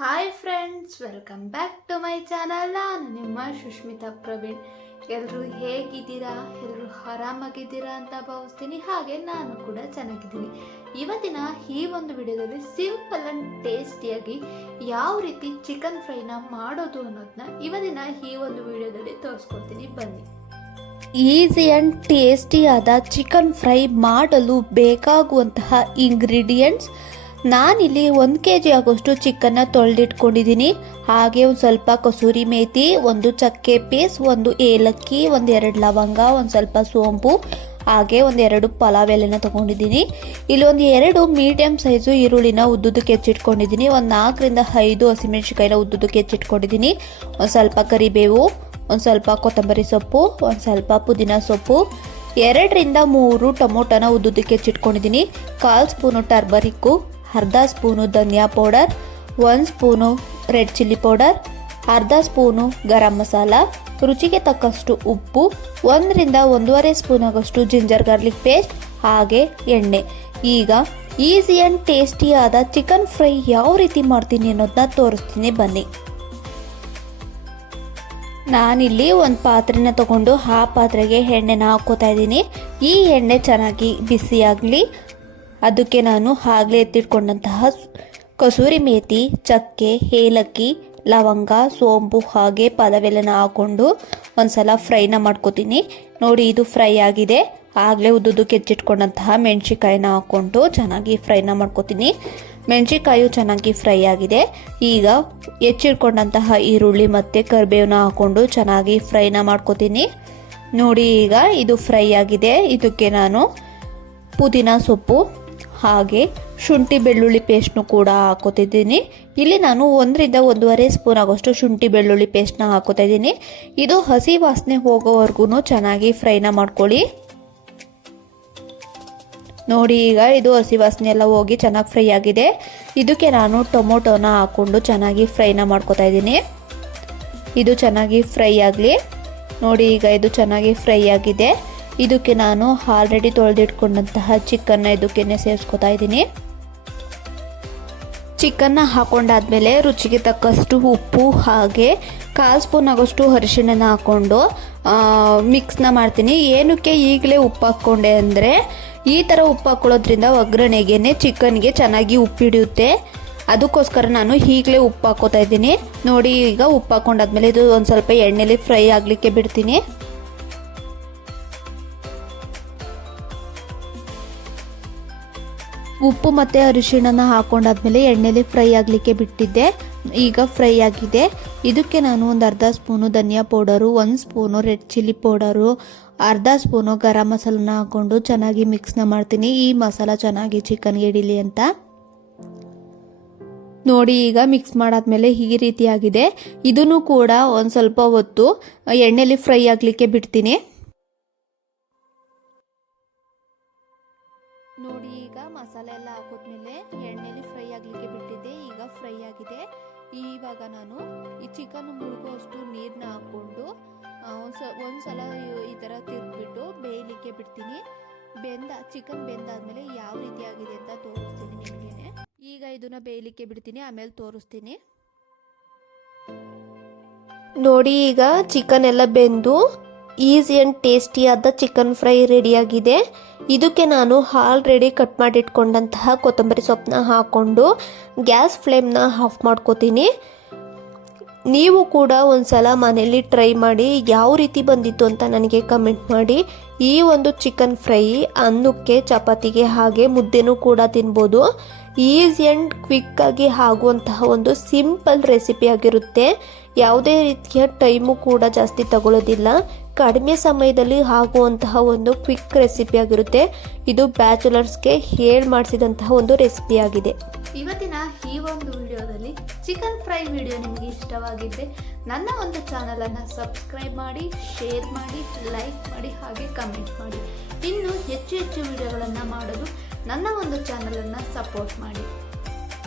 Hi friends welcome back to my channel ನಾನು ನಿಮ್ಮ ಸುಷ್ಮಿತಾ ಪ್ರವೀಣ್. ಎಲ್ಲರೂ ಹೇಗಿದ್ದೀರಾ? ಎಲ್ಲರೂ ಆರಾಮಾಗಿದ್ದೀರಾ ಅಂತ ಭಾವಿಸ್ತೀನಿ. ಹಾಗೆ ನಾನು ಕೂಡ ಚೆನ್ನಾಗಿದ್ದೀನಿ. ಇವತ್ತಿನ ಈ ಒಂದು ವಿಡಿಯೋದಲ್ಲಿ ಸಿಂಪಲ್ ಆ್ಯಂಡ್ ಟೇಸ್ಟಿಯಾಗಿ ಯಾವ ರೀತಿ ಚಿಕನ್ ಫ್ರೈನ ಮಾಡೋದು ಅನ್ನೋದನ್ನ ಇವತ್ತಿನ ಈ ಒಂದು ವಿಡಿಯೋದಲ್ಲಿ ತೋರಿಸ್ಕೊಡ್ತೀನಿ. ಬನ್ನಿ. ಈಸಿ ಆ್ಯಂಡ್ ಟೇಸ್ಟಿಯಾದ ಚಿಕನ್ ಫ್ರೈ ಮಾಡಲು ಬೇಕಾಗುವಂತಹ ಇಂಗ್ರೀಡಿಯೆಂಟ್ಸ್ ನಾನಿಲ್ಲಿ ಒಂದು ಕೆ ಜಿ ಆಗೋಷ್ಟು ಚಿಕನ್ನ ತೊಳೆದಿಟ್ಕೊಂಡಿದ್ದೀನಿ ಹಾಗೆ ಒಂದು ಸ್ವಲ್ಪ ಕಸೂರಿ ಮೇಥಿ ಒಂದು ಚಕ್ಕೆ ಪೀಸ್, ಒಂದು ಏಲಕ್ಕಿ, ಒಂದು ಎರಡು ಲವಂಗ, ಒಂದು ಸ್ವಲ್ಪ ಸೋಂಪು, ಹಾಗೆ ಒಂದು ಎರಡು ಪಲಾವ್ ಎಲೆನ ತೊಗೊಂಡಿದ್ದೀನಿ ಇಲ್ಲಿ ಒಂದು ಎರಡು ಮೀಡಿಯಮ್ ಸೈಜು ಈರುಳ್ಳಿನ ಉದ್ದುದಕ್ಕೆ ಹೆಚ್ಚಿಟ್ಕೊಂಡಿದ್ದೀನಿ ಒಂದು ನಾಲ್ಕರಿಂದ ಐದು ಹಸಿಮೆಣಸಿಕಾಯಿನ ಉದ್ದುದಕ್ಕೆ ಹೆಚ್ಚಿಟ್ಕೊಂಡಿದ್ದೀನಿ ಒಂದು ಸ್ವಲ್ಪ ಕರಿಬೇವು, ಒಂದು ಸ್ವಲ್ಪ ಕೊತ್ತಂಬರಿ ಸೊಪ್ಪು, ಒಂದು ಸ್ವಲ್ಪ ಪುದೀನ ಸೊಪ್ಪು. ಎರಡರಿಂದ ಮೂರು ಟೊಮೊಟೊನ ಉದ್ದುದಕ್ಕೆ ಹೆಚ್ಚಿಟ್ಕೊಂಡಿದ್ದೀನಿ ಕಾಲು ಸ್ಪೂನು ಟರ್ಬರಿಕ್ಕು ಅರ್ಧ ಸ್ಪೂನು ಧನಿಯಾ ಪೌಡರ್, ಒಂದು ಸ್ಪೂನು ರೆಡ್ ಚಿಲ್ಲಿ ಪೌಡರ್, ಅರ್ಧ ಸ್ಪೂನು ಗರಂ ಮಸಾಲ, ರುಚಿಗೆ ತಕ್ಕಷ್ಟು ಉಪ್ಪು, ಒಂದರಿಂದ ಒಂದೂವರೆ ಸ್ಪೂನ್ ಆಗೋಷ್ಟು ಜಿಂಜರ್ ಗಾರ್ಲಿಕ್ ಪೇಸ್ಟ್, ಹಾಗೆ ಎಣ್ಣೆ. ಈಗ ಈಸಿ ಆ್ಯಂಡ್ ಟೇಸ್ಟಿಯಾದ ಚಿಕನ್ ಫ್ರೈ ಯಾವ ರೀತಿ ಮಾಡ್ತೀನಿ ಅನ್ನೋದನ್ನ ತೋರಿಸ್ತೀನಿ ಬನ್ನಿ. ನಾನಿಲ್ಲಿ ಒಂದು ಪಾತ್ರೆನ ತಗೊಂಡು ಆ ಪಾತ್ರೆಗೆ ಎಣ್ಣೆನ ಹಾಕ್ಕೋತಾ ಇದ್ದೀನಿ. ಈ ಎಣ್ಣೆ ಚೆನ್ನಾಗಿ ಬಿಸಿಯಾಗಲಿ ಅದಕ್ಕೆ ನಾನು ಆಗಲೇ ಎತ್ತಿಟ್ಕೊಂಡಂತಹ ಕಸೂರಿ ಮೇಥಿ ಚಕ್ಕೆ, ಏಲಕ್ಕಿ, ಲವಂಗ, ಸೋಂಪು ಹಾಗೆ ಪದವೆಲ್ಲನ ಹಾಕೊಂಡು ಒಂದ್ಸಲ ಫ್ರೈನ ಮಾಡ್ಕೋತೀನಿ. ನೋಡಿ ಇದು ಫ್ರೈ ಆಗಿದೆ. ಆಗಲೇ ಉದ್ದುದ್ದು ಕೆಚ್ಚಿಟ್ಕೊಂಡಂತಹ ಮೆಣಸಿಕಾಯಿನ ಹಾಕ್ಕೊಂಡು ಚೆನ್ನಾಗಿ ಫ್ರೈನ ಮಾಡ್ಕೋತೀನಿ. ಮೆಣಸಿಕಾಯು ಚೆನ್ನಾಗಿ ಫ್ರೈ ಆಗಿದೆ. ಈಗ ಹೆಚ್ಚಿಟ್ಕೊಂಡಂತಹ ಈರುಳ್ಳಿ ಮತ್ತು ಕರಿಬೇವನ್ನ ಹಾಕ್ಕೊಂಡು ಚೆನ್ನಾಗಿ ಫ್ರೈನ ಮಾಡ್ಕೋತೀನಿ. ನೋಡಿ ಈಗ ಇದು ಫ್ರೈ ಆಗಿದೆ. ಇದಕ್ಕೆ ನಾನು ಪುದೀನ ಸೊಪ್ಪು ಹಾಗೆ ಶುಂಠಿ ಬೆಳ್ಳುಳ್ಳಿ ಪೇಸ್ಟ್ನು ಕೂಡ ಹಾಕೋತಿದ್ದೀನಿ. ಇಲ್ಲಿ ನಾನು ಒಂದರಿಂದ ಒಂದೂವರೆ ಸ್ಪೂನ್ ಆಗೋಷ್ಟು ಶುಂಠಿ ಬೆಳ್ಳುಳ್ಳಿ ಪೇಸ್ಟ್ನ ಹಾಕೋತಾ ಇದ್ದೀನಿ ಇದು ಹಸಿ ವಾಸನೆ ಹೋಗೋವರೆಗೂ ಚೆನ್ನಾಗಿ ಫ್ರೈನ ಮಾಡ್ಕೊಳ್ಳಿ. ನೋಡಿ ಈಗ ಇದು ಹಸಿ ವಾಸನೆ ಎಲ್ಲ ಹೋಗಿ ಚೆನ್ನಾಗಿ ಫ್ರೈ ಆಗಿದೆ. ಇದಕ್ಕೆ ನಾನು ಟೊಮೊಟೊನ ಹಾಕ್ಕೊಂಡು ಚೆನ್ನಾಗಿ ಫ್ರೈನ ಮಾಡ್ಕೋತಾ ಇದ್ದೀನಿ ಇದು ಚೆನ್ನಾಗಿ ಫ್ರೈ ಆಗಲಿ. ನೋಡಿ ಈಗ ಇದು ಚೆನ್ನಾಗಿ ಫ್ರೈ ಆಗಿದೆ. ಇದಕ್ಕೆ ನಾನು ಆಲ್ರೆಡಿ ತೊಳೆದಿಟ್ಕೊಂಡಂತಹ ಚಿಕನ್ನ ಇದಕ್ಕೆ ಸೇರಿಸ್ಕೊತಾ ಇದ್ದೀನಿ. ಚಿಕನ್ನ ಹಾಕೊಂಡಾದ್ಮೇಲೆ ರುಚಿಗೆ ತಕ್ಕಷ್ಟು ಉಪ್ಪು ಹಾಗೆ ಕಾಲು ಸ್ಪೂನ್ ಆಗೋಷ್ಟು ಅರಿಶಿಣನ ಹಾಕ್ಕೊಂಡು ಮಿಕ್ಸ್ನ ಮಾಡ್ತೀನಿ. ಏನಕ್ಕೆ ಈಗಲೇ ಉಪ್ಪು ಹಾಕ್ಕೊಂಡೆ ಅಂದರೆ, ಈ ಥರ ಉಪ್ಪು ಹಾಕ್ಕೊಳ್ಳೋದ್ರಿಂದ ಒಗ್ಗರಣೆಗೆ ಚಿಕನ್ಗೆ ಚೆನ್ನಾಗಿ ಉಪ್ಪು ಹಿಡಿಯುತ್ತೆ. ಅದಕ್ಕೋಸ್ಕರ ನಾನು ಈಗಲೇ ಉಪ್ಪು ಹಾಕೋತಾ ಇದ್ದೀನಿ. ನೋಡಿ, ಈಗ ಉಪ್ಪು ಹಾಕ್ಕೊಂಡಾದ್ಮೇಲೆ ಇದು ಒಂದು ಸ್ವಲ್ಪ ಎಣ್ಣೆಲಿ ಫ್ರೈ ಆಗಲಿಕ್ಕೆ ಬಿಡ್ತೀನಿ. ಉಪ್ಪು ಮತ್ತು ಅರಿಶಿಣನ ಹಾಕೊಂಡಾದ್ಮೇಲೆ ಎಣ್ಣೆಲಿ ಫ್ರೈ ಆಗಲಿಕ್ಕೆ ಬಿಟ್ಟಿದ್ದೆ. ಈಗ ಫ್ರೈ ಆಗಿದೆ. ಇದಕ್ಕೆ ನಾನು ಒಂದು ಅರ್ಧ ಸ್ಪೂನು ಧನಿಯಾ ಪೌಡರು, ಒಂದು ಸ್ಪೂನು ರೆಡ್ ಚಿಲ್ಲಿ ಪೌಡರು, ಅರ್ಧ ಸ್ಪೂನು ಗರಂ ಮಸಾಲನ ಹಾಕ್ಕೊಂಡು ಚೆನ್ನಾಗಿ ಮಿಕ್ಸ್ನ ಮಾಡ್ತೀನಿ. ಈ ಮಸಾಲ ಚೆನ್ನಾಗಿ ಚಿಕನ್ಗೆ ಇಡೀಲಿ ಅಂತ. ನೋಡಿ, ಈಗ ಮಿಕ್ಸ್ ಮಾಡಾದ್ಮೇಲೆ ಈ ರೀತಿಯಾಗಿದೆ. ಇದನ್ನು ಕೂಡ ಒಂದು ಸ್ವಲ್ಪ ಹೊತ್ತು ಎಣ್ಣೆಲಿ ಫ್ರೈ ಆಗಲಿಕ್ಕೆ ಬಿಡ್ತೀನಿ. ನೋಡಿ, ಈಗ ಮಸಾಲೆ ಎಲ್ಲ ಹಾಕಿದ್ಮೇಲೆ ಎಣ್ಣೆಲಿ ಫ್ರೈ ಆಗಲಿಕ್ಕೆ ಬಿಟ್ಟಿದ್ದೆ, ಈಗ ಫ್ರೈ ಆಗಿದೆ. ಇವಾಗ ನಾನು ಈ ಚಿಕನ್ ಮುಳುಗುವಷ್ಟು ನೀರನ್ನ ಹಾಕ್ಕೊಂಡು ಒಂದು ಸಲ ಈ ಥರ ತಿರ್ಗಿಬಿಟ್ಟು ಬೇಯಲಿಕ್ಕೆ ಬಿಡ್ತೀನಿ. ಬೆಂದ, ಚಿಕನ್ ಬೆಂದಾದ್ಮೇಲೆ ಯಾವ ರೀತಿ ಆಗಿದೆ ಅಂತ ತೋರಿಸ್ತೀನಿ ನಿಮಗೇನೆ. ಈಗ ಇದನ್ನ ಬೇಯಲಿಕ್ಕೆ ಬಿಡ್ತೀನಿ, ಆಮೇಲೆ ತೋರಿಸ್ತೀನಿ. ನೋಡಿ, ಈಗ ಚಿಕನ್ ಎಲ್ಲ ಬೆಂದು ಈಸಿ ಆ್ಯಂಡ್ ಟೇಸ್ಟಿಯಾದ ಚಿಕನ್ ಫ್ರೈ ರೆಡಿಯಾಗಿದೆ. ಇದಕ್ಕೆ ನಾನು ಆಲ್ರೆಡಿ ಕಟ್ ಮಾಡಿಟ್ಕೊಂಡಂತಹ ಕೊತ್ತಂಬರಿ ಸೊಪ್ಪನ್ನ ಹಾಕ್ಕೊಂಡು ಗ್ಯಾಸ್ ಫ್ಲೇಮ್ನ ಆಫ್ ಮಾಡ್ಕೋತೀನಿ. ನೀವು ಕೂಡ ಒಂದ್ಸಲ ಮನೇಲಿ ಟ್ರೈ ಮಾಡಿ ಯಾವ ರೀತಿ ಬಂದಿತ್ತು ಅಂತ ನನಗೆ ಕಮೆಂಟ್ ಮಾಡಿ. ಈ ಒಂದು ಚಿಕನ್ ಫ್ರೈ ಅನ್ನಕ್ಕೆ, ಚಪಾತಿಗೆ ಹಾಗೆ ಮುದ್ದೆನೂ ಕೂಡ ತಿನ್ಬೋದು. ಈಸಿ ಆ್ಯಂಡ್ ಕ್ವಿಕ್ಕಾಗಿ ಆಗುವಂತಹ ಒಂದು ಸಿಂಪಲ್ ರೆಸಿಪಿ ಆಗಿರುತ್ತೆ. ಯಾವುದೇ ರೀತಿಯ ಟೈಮು ಕೂಡ ಜಾಸ್ತಿ ತಗೊಳ್ಳೋದಿಲ್ಲ. ಕಡಿಮೆ ಸಮಯದಲ್ಲಿ ಆಗುವಂತಹ ಒಂದು ಕ್ವಿಕ್ ರೆಸಿಪಿ ಆಗಿರುತ್ತೆ. ಇದು ಬ್ಯಾಚುಲರ್ಸ್ಗೆ ಹೇಳಿ ಮಾಡಿಸಿದಂತಹ ಒಂದು ರೆಸಿಪಿ ಆಗಿದೆ. ಇವತ್ತಿನ ಈ ಒಂದು ವಿಡಿಯೋದಲ್ಲಿ ಚಿಕನ್ ಫ್ರೈ ವಿಡಿಯೋ ನಿಮಗೆ ಇಷ್ಟವಾಗಿದ್ದೆ ನನ್ನ ಒಂದು ಚಾನಲನ್ನು ಸಬ್ಸ್ಕ್ರೈಬ್ ಮಾಡಿ, ಶೇರ್ ಮಾಡಿ, ಲೈಕ್ ಮಾಡಿ ಹಾಗೆ ಕಮೆಂಟ್ ಮಾಡಿ. ಇನ್ನು ಹೆಚ್ಚು ಹೆಚ್ಚು ವಿಡಿಯೋಗಳನ್ನು ಮಾಡಲು ನನ್ನ ಒಂದು ಚಾನಲನ್ನು ಸಪೋರ್ಟ್ ಮಾಡಿ.